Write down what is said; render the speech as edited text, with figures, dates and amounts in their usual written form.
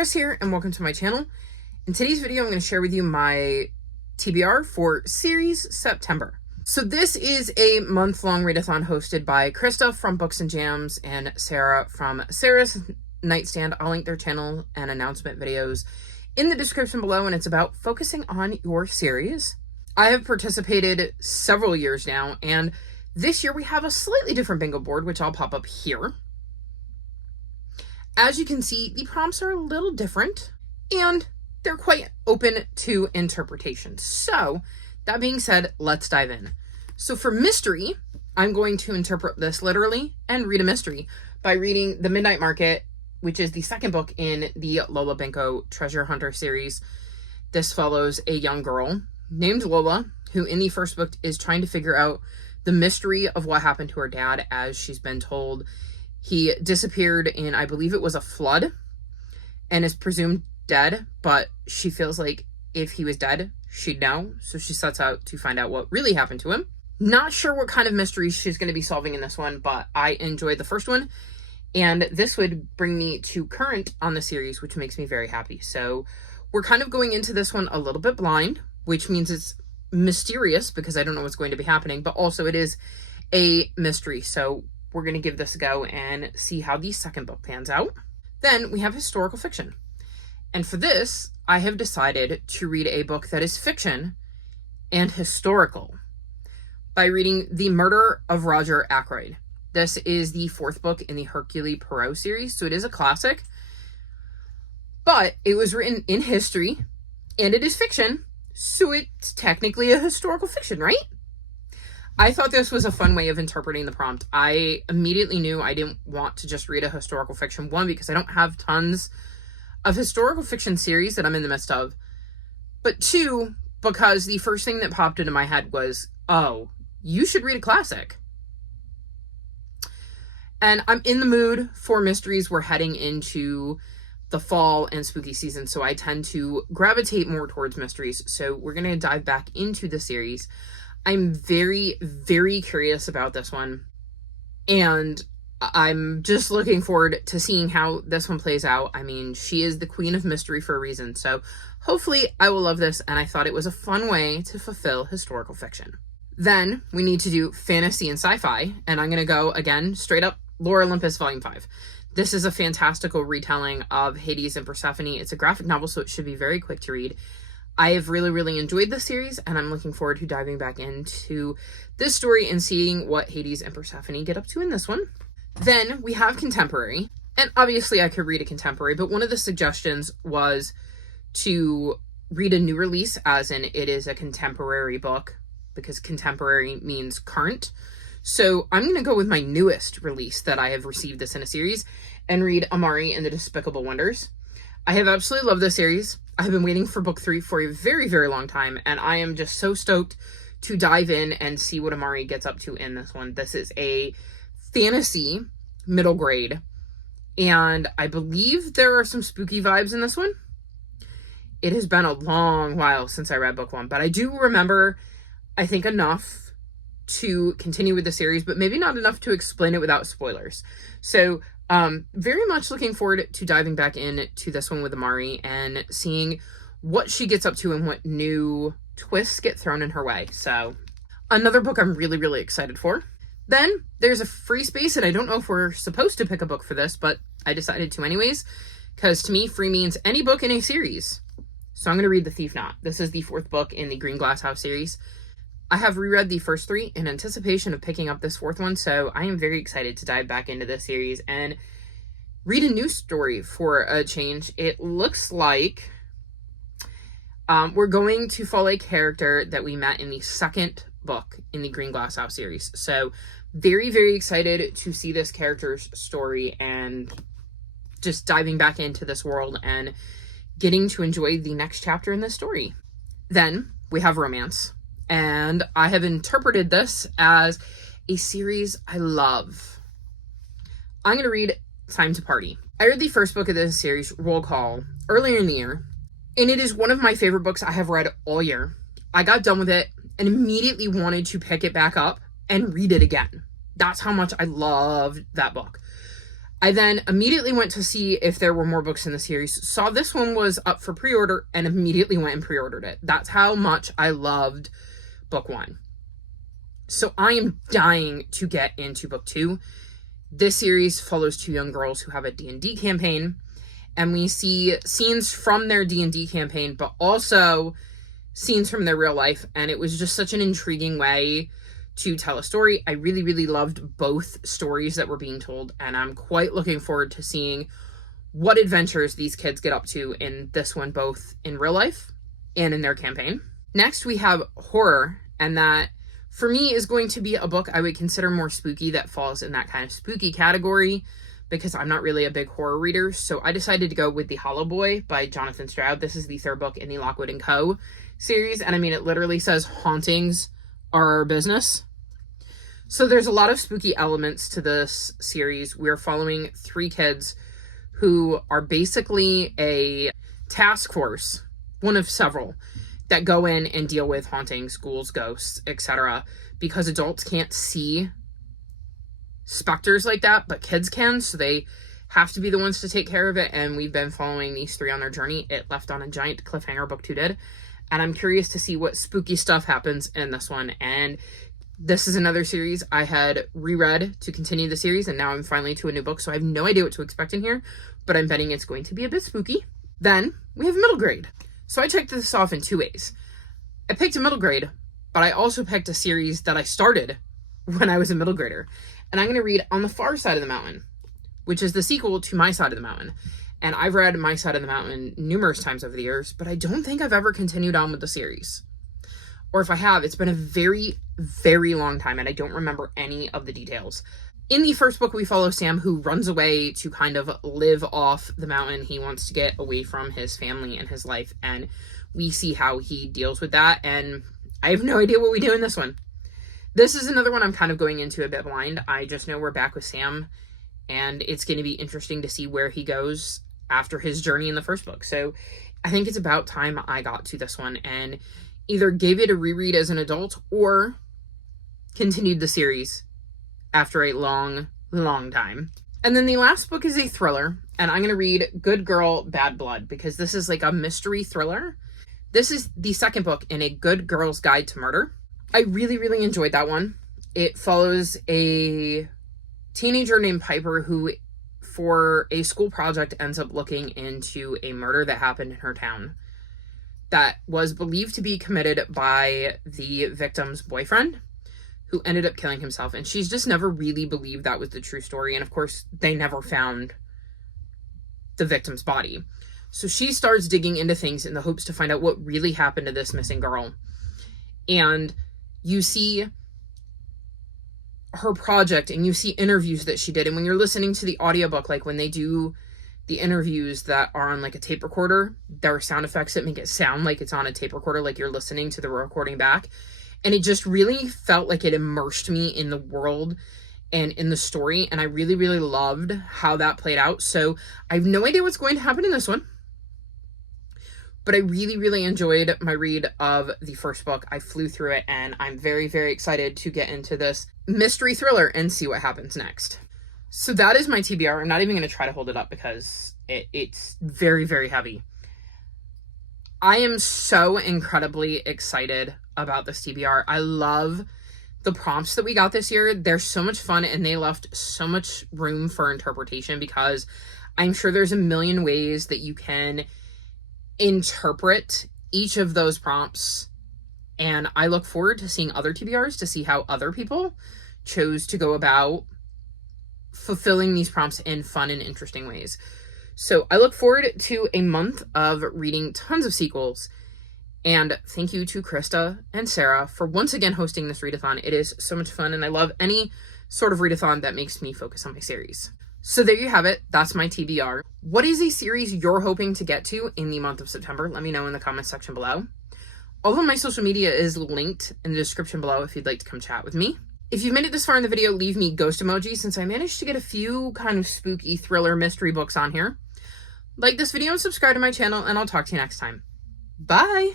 Chris here, and welcome to my channel. In today's video, I'm going to share with you my TBR for series September. So this is a month-long readathon hosted by Krista from Books and Jams and Sarah from Sarah's Nightstand. I'll link their channel and announcement videos in the description below, and it's about focusing on your series. I have participated several years now, and this year we have a slightly different bingo board, which I'll pop up here. As you can see, the prompts are a little different, and they're quite open to interpretation. So, that being said, let's dive in. So for mystery, I'm going to interpret this literally and read a mystery by reading The Midnight Market, which is the second book in the Lola Benko Treasure Hunter series. This follows a young girl named Lola, who in the first book is trying to figure out the mystery of what happened to her dad, as she's been told he disappeared in, I believe it was a flood, and is presumed dead, but she feels like if he was dead, she'd know. So she sets out to find out what really happened to him. Not sure what kind of mysteries she's going to be solving in this one, but I enjoyed the first one, and this would bring me to current on the series, which makes me very happy. So we're kind of going into this one a little bit blind, which means it's mysterious because I don't know what's going to be happening, but also it is a mystery. So we're going to give this a go and see how the second book pans out. Then we have historical fiction. And for this, I have decided to read a book that is fiction and historical by reading The Murder of Roger Ackroyd. This is the fourth book in the Hercule Poirot series, so it is a classic, but it was written in history and it is fiction, so it's technically a historical fiction, right? I thought this was a fun way of interpreting the prompt. I immediately knew I didn't want to just read a historical fiction. One, because I don't have tons of historical fiction series that I'm in the midst of. But two, because the first thing that popped into my head was, oh, you should read a classic. And I'm in the mood for mysteries. We're heading into the fall and spooky season, so I tend to gravitate more towards mysteries. So we're going to dive back into the series. I'm very, very curious about this one, and I'm just looking forward to seeing how this one plays out. I mean, she is the queen of mystery for a reason, so hopefully I will love this, and I thought it was a fun way to fulfill historical fiction. Then we need to do fantasy and sci-fi, and I'm going to go, again, straight up Lore Olympus Volume 5. This is a fantastical retelling of Hades and Persephone. It's a graphic novel, so it should be very quick to read. I have really, really enjoyed this series, and I'm looking forward to diving back into this story and seeing what Hades and Persephone get up to in this one. Then we have contemporary, and obviously I could read a contemporary, but one of the suggestions was to read a new release, as in it is a contemporary book, because contemporary means current. So I'm going to go with my newest release that I have received this in a series and read Amari and the Despicable Wonders. I have absolutely loved this series. I have been waiting for book 3 for a very, very long time, and I am just so stoked to dive in and see what Amari gets up to in this one. This is a fantasy middle grade, and I believe there are some spooky vibes in this one. It has been a long while since I read book 1, but I do remember, I think, enough to continue with the series, but maybe not enough to explain it without spoilers. So very much looking forward to diving back into this one with Amari and seeing what she gets up to and what new twists get thrown in her way. So another book I'm really, really excited for. Then there's a free space, and I don't know if we're supposed to pick a book for this, but I decided to anyways, because to me, free means any book in a series. So I'm going to read The Thief Not. This is the fourth book in the Green Glass House series. I have reread the first 3 in anticipation of picking up this fourth one, so I am very excited to dive back into this series and read a new story for a change. It looks like we're going to follow a character that we met in the second book in the Green Glass House series. So very, very excited to see this character's story and just diving back into this world and getting to enjoy the next chapter in this story. Then we have romance. And I have interpreted this as a series I love. I'm going to read Time to Party. I read the first book of this series, Roll Call, earlier in the year, and it is one of my favorite books I have read all year. I got done with it and immediately wanted to pick it back up and read it again. That's how much I loved that book. I then immediately went to see if there were more books in the series, saw this one was up for pre-order, and immediately went and pre-ordered it. That's how much I loved book 1. So I am dying to get into book 2. This series follows 2 young girls who have a D&D campaign, and we see scenes from their D&D campaign, but also scenes from their real life, and it was just such an intriguing way to tell a story. I really, really loved both stories that were being told, and I'm quite looking forward to seeing what adventures these kids get up to in this one, both in real life and in their campaign. Next, we have horror, and that, for me, is going to be a book I would consider more spooky, that falls in that kind of spooky category, because I'm not really a big horror reader, so I decided to go with The Hollow Boy by Jonathan Stroud. This is the 3rd book in the Lockwood & Co. series, and I mean, it literally says hauntings are our business. So there's a lot of spooky elements to this series. We're following 3 kids who are basically a task force, one of several, that go in and deal with hauntings, ghouls, ghosts, etc. because adults can't see specters like that, but kids can, so they have to be the ones to take care of it, and we've been following these 3 on their journey. It left on a giant cliffhanger, book 2 did, and I'm curious to see what spooky stuff happens in this one. And this is another series I had reread to continue the series, and now I'm finally to a new book, so I have no idea what to expect in here, but I'm betting it's going to be a bit spooky. Then we have middle grade. So I checked this off in 2 ways. I picked a middle grade, but I also picked a series that I started when I was a middle grader. And I'm going to read On the Far Side of the Mountain, which is the sequel to My Side of the Mountain. And I've read My Side of the Mountain numerous times over the years, but I don't think I've ever continued on with the series. Or if I have, it's been a very, very long time, and I don't remember any of the details. In the first book, we follow Sam, who runs away to kind of live off the mountain. He wants to get away from his family and his life, and we see how he deals with that, and I have no idea what we do in this one. This is another one I'm kind of going into a bit blind. I just know we're back with Sam, and it's going to be interesting to see where he goes after his journey in the first book. So I think it's about time I got to this one and either gave it a reread as an adult or continued the series after a long, long time. And then the last book is a thriller, and I'm going to read Good Girl, Bad Blood, because this is like a mystery thriller. This is the 2nd book in A Good Girl's Guide to Murder. I really, really enjoyed that one. It follows a teenager named Piper who, for a school project, ends up looking into a murder that happened in her town that was believed to be committed by the victim's boyfriend, who ended up killing himself. And she's just never really believed that was the true story. And of course, they never found the victim's body. So she starts digging into things in the hopes to find out what really happened to this missing girl. And you see her project, and you see interviews that she did. And when you're listening to the audiobook, like when they do the interviews that are on like a tape recorder, there are sound effects that make it sound like it's on a tape recorder, like you're listening to the recording back. And it just really felt like it immersed me in the world and in the story. And I really, really loved how that played out. So I have no idea what's going to happen in this one, but I really, really enjoyed my read of the first book. I flew through it, and I'm very, very excited to get into this mystery thriller and see what happens next. So that is my TBR. I'm not even going to try to hold it up because it's very, very heavy. I am so incredibly excited about this TBR. I love the prompts that we got this year. They're so much fun, and they left so much room for interpretation, because I'm sure there's a million ways that you can interpret each of those prompts. And I look forward to seeing other TBRs to see how other people chose to go about fulfilling these prompts in fun and interesting ways. So I look forward to a month of reading tons of sequels. And thank you to Krista and Sarah for once again hosting this readathon. It is so much fun, and I love any sort of readathon that makes me focus on my series. So there you have it. That's my TBR. What is a series you're hoping to get to in the month of September? Let me know in the comments section below. All of my social media is linked in the description below if you'd like to come chat with me. If you've made it this far in the video, leave me ghost emojis, since I managed to get a few kind of spooky thriller mystery books on here. Like this video and subscribe to my channel, and I'll talk to you next time. Bye!